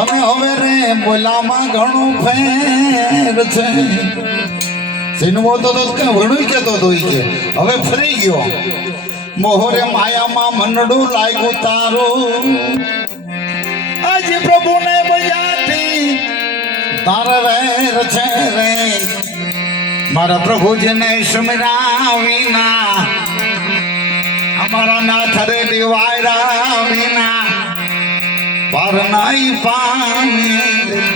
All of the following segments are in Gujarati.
અને હવે રે બોલામાં ઘણું ફેર છે. સિનવો તો કઈ ઘણું કેતો તો કે હવે ફરી ગયો. મોહરે માયામાં મનડું લાગ્યું તારું. આજે પ્રભુને બજાતી તારા વેર છે રે. મારા પ્રભુજીને સુમિરા વિના અમારા નાથ રે દિવાયરા વિના પર નહીં પામી.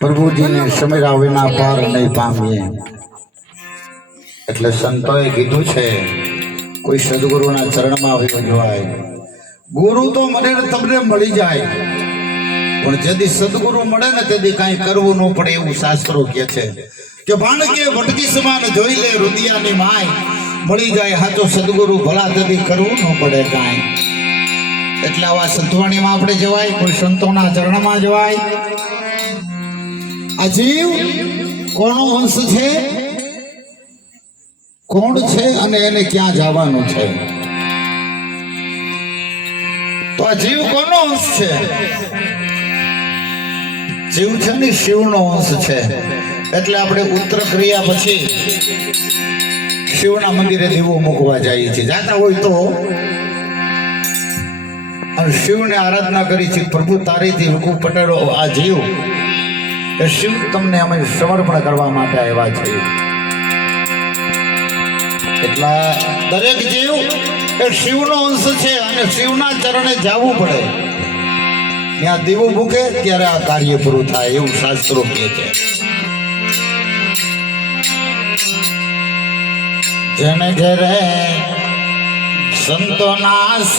પ્રભુજીને સમેરા વિના પાર નહીં પામીએ. એટલે સંતોએ કીધું છે કોઈ સદગુરુના ચરણમાં આવી જવાય. ગુરુ તો મને તમને મળી જાય, પણ જેથી સદગુરુ મળે ને તેથી કાંઈ કરવું ન પડે એવું શાસ્ત્રો કહે છે કે ભાણકે ભટકી સમાન જોઈ લે રુદિયાની માય. મળી જાય હાચો સદગુરુ ભલા તેથી કરવું ન પડે કાંઈ. એટલે આવા સંતવાણીમાં આપણે જવાય, કોઈ સંતોના ચરણમાં જવાય. આ જીવ કોનો વંશ છે, કોણ છે અને એને ક્યાં જવાનું છે? તો આ જીવ કોનો વંશ છે? જીવ છે ને શિવનો વંશ છે. એટલે આપણે ઉત્તર ક્રિયા પછી શિવના મંદિરે દીવો મૂકવા જઈએ છીએ. જાતા હોય તો અને શિવને આરાધના કરી છે. પ્રભુ તારીથી રૂકુ પટેલો આ જીવ એ શિવ તમને અમે સમર્પણ કરવા માટે આવ્યા છીએ. એટલા દરેક જીવ એ શિવનો અંશ છે અને શિવના ચરણે જવું પડે. ત્યાં દીવો મૂકે ત્યારે આ કાર્ય પૂરું થાય એવું શાસ્ત્રો કહે છે. જેને ઘેરે સંતોના